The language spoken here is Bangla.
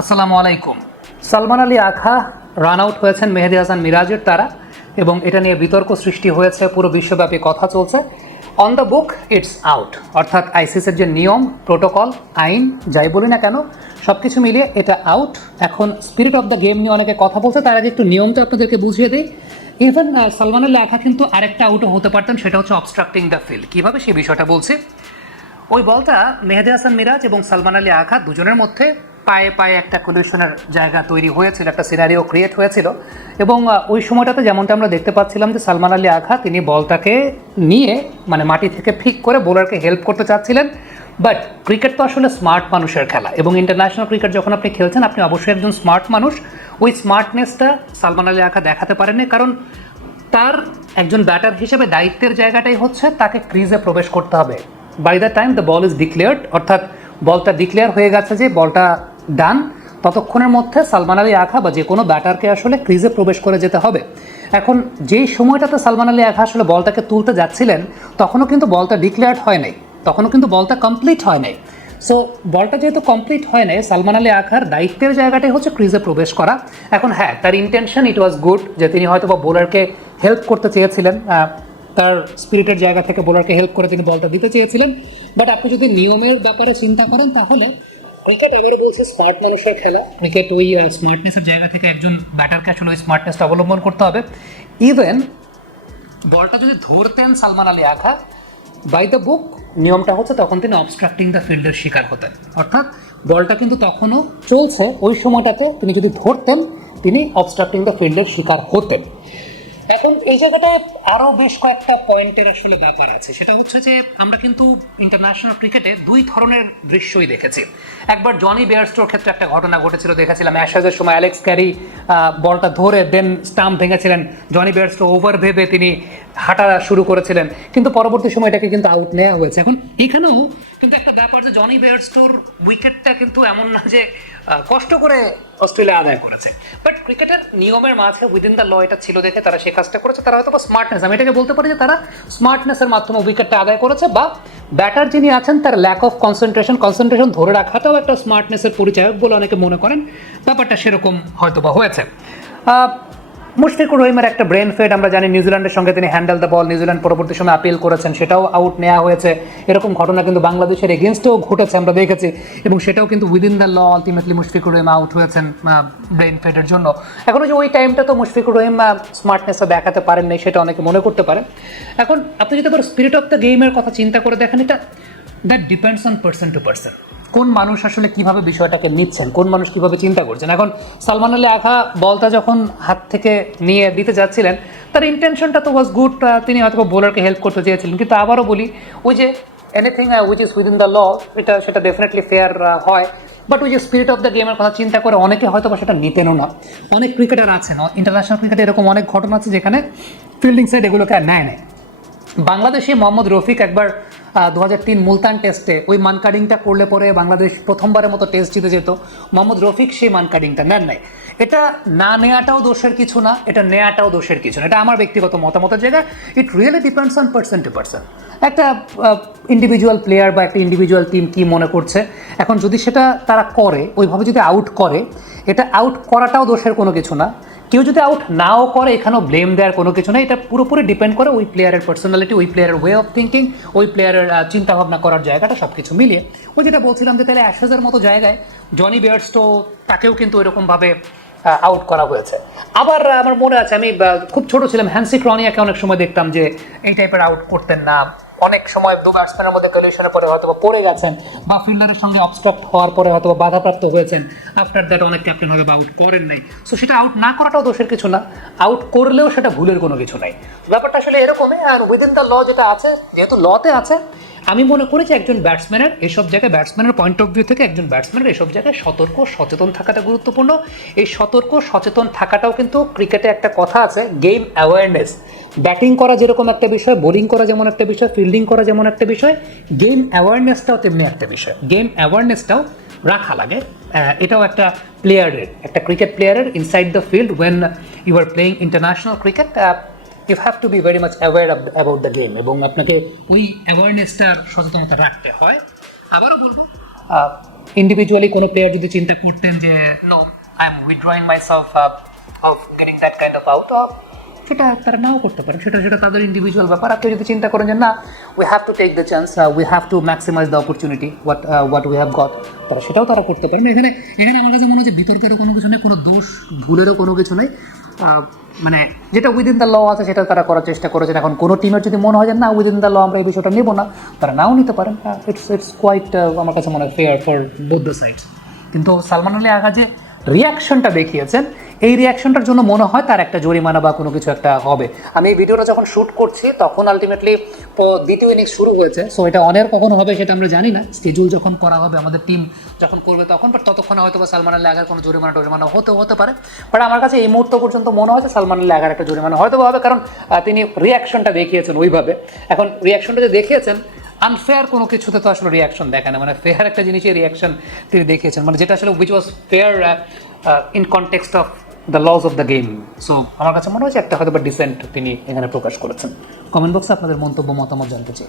আসসালামু আলাইকুম। সালমান আলী আখা রান আউট হয়েছেন মেহেদী হাসান মিরাজের দ্বারা এবং এটা নিয়ে বিতর্ক সৃষ্টি হয়েছে, পুরো বিশ্বব্যাপী কথা চলছে। On the book it's out, অর্থাৎ আইসিসির যে নিয়ম, প্রোটোকল, আইন যাই বলি না কেন সব কিছু মিলিয়ে এটা আউট। এখন স্পিরিট অফ দ্য গেম নিয়ে অনেকে কথা বলছে, তার আগে একটু নিয়মটা আপনাদেরকে বুঝিয়ে দিই। ইভেন সালমান আলী আখা কিন্তু আরেকটা আউটও হতে পারতেন, সেটা হচ্ছে অবস্ট্রাক্টিং দ্য ফিল্ড। কীভাবে সেই বিষয়টা বলছি। ওই বলটা মেহেদী হাসান মিরাজ এবং সালমান আলী আখা দুজনের মধ্যে পায়ে পায়ে একটা কলিশনের জায়গা তৈরি হয়েছিল, একটা সিনারিও ক্রিয়েট হয়েছিল। এবং ওই সময়টাতে যেমনটা আমরা দেখতে পাচ্ছিলাম যে সালমান আলী আখা তিনি বলটাকে নিয়ে মানে মাটি থেকে ফিক করে বোলারকে হেল্প করতে চাচ্ছিলেন। বাট ক্রিকেট তো আসলে স্মার্ট মানুষের খেলা, এবং ইন্টারন্যাশনাল ক্রিকেট যখন আপনি খেলছেন আপনি অবশ্যই একজন স্মার্ট মানুষ। ওই স্মার্টনেসটা সালমান আলী আখা দেখাতে পারেননি, কারণ তার একজন ব্যাটার হিসেবে দায়িত্বের জায়গাটাই হচ্ছে তাকে ক্রিজে প্রবেশ করতে হবে by the time the ball is declared, অর্থাৎ বলটা ডিক্লেয়ার হয়ে গেছে যে বলটা ডান, ততক্ষণের মধ্যে সালমান আলী আখা বা যে কোনো ব্যাটারকে আসলে ক্রিজে প্রবেশ করে যেতে হবে। এখন যেই সময়টাতে সালমান আলী আখা আসলে বলটাকে তুলতে যাচ্ছিলেন তখনও কিন্তু বলটা ডিক্লেয়ার্ড হয় নাই, তখনও কিন্তু বলটা কমপ্লিট হয় নাই। সো বলটা যেহেতু কমপ্লিট হয় নাই, সালমান আলী আখার দায়িত্বের জায়গাটাই হচ্ছে ক্রিজে প্রবেশ করা। এখন হ্যাঁ, তার ইন্টেনশন ইট ওয়াজ গুড, যে তিনি হয়তো বা বোলারকে হেল্প করতে চেয়েছিলেন, তার স্পিরিটের জায়গা থেকে বোলারকে হেল্প করে তিনি বলটা দিতে চেয়েছিলেন। বাট আপনি যদি নিয়মের ব্যাপারে চিন্তা করেন তাহলে ক্রিকেট এবারে বলছে স্মার্ট মানুষের খেলা। ক্রিকেট ওই স্মার্টনেসের জায়গা থেকে একজন ব্যাটারকে আসলে ওই স্মার্টনেসটা অবলম্বন করতে হবে। ইভেন বলটা যদি ধরতেন সালমান আলী আখা বাই দ্য বুক, নিয়মটা হচ্ছে তখন তিনি অবস্ট্রাক্টিং দ্য ফিল্ডের শিকার হতেন, অর্থাৎ বলটা কিন্তু তখনও চলছে, ওই সময়টাতে তিনি যদি ধরতেন তিনি অবস্ট্রাক্টিং দ্য ফিল্ডের শিকার হতেন। এখন এই জায়গাটায় আরও বেশ কয়েকটা পয়েন্টের আসলে ব্যাপার আছে, সেটা হচ্ছে যে আমরা কিন্তু ইন্টারন্যাশনাল ক্রিকেটে দুই ধরনের দৃশ্যই দেখেছি। একবার জনি বেয়ারস্টোর ক্ষেত্রে একটা ঘটনা ঘটেছিল, দেখেছিলাম অ্যাশেজের সময় অ্যালেক্স ক্যারি বলটা ধরে দেন স্টাম্প ভেঙেছিলেন, জনি বেয়ারস্টো ওভার ভেবে তিনি হাঁটা শুরু করেছিলেন, কিন্তু পরবর্তী সময় এটাকে কিন্তু আউট নেওয়া হয়েছে। এখন এখানেও কিন্তু একটা ব্যাপার যে জনি বেয়ারস্টোর উইকেটটা কিন্তু এমন না যে কষ্ট করে অস্ট্রেলিয়া আদায় করেছে, বাট ক্রিকেটের নিয়মের মাঝে উইদিন দ্য ল এটা ছিল দেখে তারা সেই কাজটা করেছে। তারা হয়তো বা স্মার্টনেস, আমি এটাকে বলতে পারি যে তারা স্মার্টনেসের মাধ্যমে উইকেটটা আদায় করেছে, বা ব্যাটার যিনি আছেন তার ল্যাক অফ কনসেন্ট্রেশন ধরে রাখাটাও একটা স্মার্টনেসের পরিচায়ক বলে অনেকে মনে করেন। ব্যাপারটা সেরকম হয়তো বা হয়েছে। মুশফিকুর রহিমের একটা ব্রেন ফেড, আমরা জানি নিউজিল্যান্ডের সঙ্গে তিনি হ্যান্ডেল দ্য বল, নিউজিল্যান্ড পরবর্তী সময় আপিল করেছেন, সেটাও আউট নেওয়া হয়েছে। এরকম ঘটনা কিন্তু বাংলাদেশের এগেনস্টেও ঘটেছে, আমরা দেখেছি, এবং সেটাও কিন্তু within the law ultimately Mushfiqur Rahim out হয়েছেন ব্রেন ফেডের জন্য। এখন যে ওই টাইমটা তো মুশফিকুর রহিম স্মার্টনেসটা দেখাতে পারেন নাই, সেটা অনেকে মনে করতে পারেন। এখন আপনি যদি আবার স্পিরিট অফ দ্য গেমের কথা চিন্তা করে দেখেন, এটা that depends on person to person, কোন মানুষ আসলে কিভাবে বিষয়টাকে নিচ্ছেন, কোন মানুষ কিভাবে চিন্তা করছেন। এখন সালমান আলী আখা বলটা যখন হাত থেকে নিয়ে দিতে যাচ্ছিলেন তার ইন্টেনশনটা তো ওয়াজ গুড, তিনি হয়তো বোলারকে হেল্প করতে চেয়েছিলেন, কিন্তু আবারও বলি ওই যে anything which is within the law সেটা ডেফিনেটলি ফেয়ার হয়। বাট ওই যে স্পিরিট অফ দ্য গেমের কথা চিন্তা করে অনেকে হয়তো বা সেটা নিতেনও না। অনেক ক্রিকেটার আছেন ইন্টারন্যাশনাল ক্রিকেটে, এরকম অনেক ঘটনা আছে যেখানে ফিল্ডিং সাইড এগুলোকে আর নেয়। বাংলাদেশি মোহাম্মদ রফিক একবার 2003 মুলতান টেস্টে ওই মানকাডিংটা করলে পরে বাংলাদেশ প্রথমবারের মতো টেস্ট জিতে যেত। মোহাম্মদ রফিক সেই মানকাডিংটা নেন নাই। এটা না নেওয়াটাও দোষের কিছু না, এটা নেওয়াটাও দোষের কিছু না, এটা আমার ব্যক্তিগত মতামতের জায়গায়। It really depends on person to person, একটা ইন্ডিভিজুয়াল প্লেয়ার বা একটা ইন্ডিভিজুয়াল টিম কী মনে করছে। এখন যদি সেটা তারা করে ওইভাবে যদি আউট করে, এটা আউট করাটাও দোষের কোনো কিছু না। কেউ যদি আউট নাও করে এখানেও ব্লেম দেওয়ার কোনো কিছু নেই, এটা পুরোপুরি ডিপেন্ড করে ওই প্লেয়ারের পার্সোনালিটি, ওই প্লেয়ারের ওয়ে অফ থিঙ্কিং, ওই প্লেয়ারের চিন্তাভাবনা করার জায়গাটা, সব কিছু মিলিয়ে। ওই যেটা বলছিলাম যে তাহলে অ্যাশেজের মতো জায়গায় জনি বেয়ারস্টো তাকেও কিন্তু এরকমভাবে আউট করা হয়েছে। আবার আমার মনে আছে আমি খুব ছোট ছিলাম, হ্যান্সি ক্রনিয়াকে অনেক সময় দেখতাম যে এই টাইপের আউট করতেন না, অনেক সময় দু ব্যাটসম্যানের মধ্যে কলিশনের পরে হয়তো পড়ে গেছেন বা ফিল্ডারের সঙ্গে অবস্ট্রাক্ট হওয়ার পরে হয়তো বাধাপ্রাপ্ত হয়েছেন, আফটার দ্যাট অনেক ক্যাপ্টেন হয়তো আউট করেন নাই। সো সেটা আউট না করাটাও দোষের কিছু না, আউট করলেও সেটা ভুলের কোনো কিছু নাই। ব্যাপারটা আসলে এরকমই। আর উইদিন দ্য ল যেটা আছে, যেহেতু লতে আছে, আমি মনে করি যে একজন ব্যাটসম্যানের এসব জায়গায়, ব্যাটসম্যানের পয়েন্ট অফ ভিউ থেকে একজন ব্যাটসম্যানের এসব জায়গায় সতর্ক সচেতন থাকাটা গুরুত্বপূর্ণ। এই সতর্ক সচেতন থাকাটাও কিন্তু ক্রিকেটে একটা কথা আছে, গেম অ্যাওয়ারনেস। ব্যাটিং করা যেরকম একটা বিষয়, বোলিং করা যেমন একটা বিষয়, ফিল্ডিং করা যেমন একটা বিষয়, গেম অ্যাওয়ারনেসটাও তেমনি একটা বিষয়। গেম অ্যাওয়ারনেসটাও রাখা লাগে। এটাও একটা প্লেয়ারের, একটা ক্রিকেট প্লেয়ারের inside the field when you are playing international cricket, you have to be very much aware about the game, এবং আপনাকে ওই অ্যাওয়ারনেসটার সচেতনতা রাখতে হয়। আবারও বলবো, ইন্ডিভিজুয়ালি কোনো প্লেয়ার যদি চিন্তা করতেন যে no I am withdrawing myself of getting that kind of out, সেটা তারা নাও করতে পারেন, সেটা তাদের ইন্ডিভিজুয়াল ব্যাপার। আপনি যদি চিন্তা করেন যে না we have to take the chance, we have to maximize the opportunity what we have got, সেটাও তারা করতে পারেন। এখানে আমার কাছে মনে হচ্ছে বিতর্কেরও কোনো কিছু নেই, কোনো দোষ ভুলেরও কোনো কিছু নেই, মানে যেটা উইদিন দ্য ল আছে সেটা তারা করার চেষ্টা করেছেন। এখন কোনো টিমের যদি মনে হয় যে না উইদিন দ্য ল আমরা এই বিষয়টা নেব না, তারা নাও নিতে পারেন। ইটস কোয়াইট আমার কাছে মনে হয় fare for both the sides. কিন্তু সালমান আলী আগা যে রিয়াকশনটা দেখিয়েছেন, এই রিয়াকশনটার জন্য মনে হয় তার একটা জরিমানা বা কোনো কিছু একটা হবে। আমি এই ভিডিওটা যখন শ্যুট করছি তখন আলটিমেটলি দ্বিতীয় ইনিংস শুরু হয়েছে, সো এটা অনের কখনো হবে সেটা আমরা জানি না, স্কেজুল যখন করা হবে আমাদের টিম যখন করবে তখন, বাট ততক্ষণে হয়তো বা সালমান আলী আগার কোনো জরিমানা হতে পারে। বাট আমার কাছে এই মুহূর্ত পর্যন্ত মনে হয় যে সালমান আলী আগার একটা জরিমানা হয়তো হবে, কারণ তিনি রিয়াকশনটা দেখিয়েছেন ওইভাবে। এখন রিয়াকশনটা যে দেখিয়েছেন, আনফেয়ার কোনো কিছুতে তো আসলে রিয়াকশন দেখায় না, মানে ফেয়ার একটা জিনিসের রিয়াকশন তিনি দেখিয়েছেন, মানে যেটা আসলে which was fair in context of the loss of the game. So আমার কাছে মনে হচ্ছে একটা হয়তো বা ডিসেন্ট তিনি এখানে প্রকাশ করেছেন। কমেন্ট বক্সে আপনাদের মন্তব্য মতামত জানতে চাই।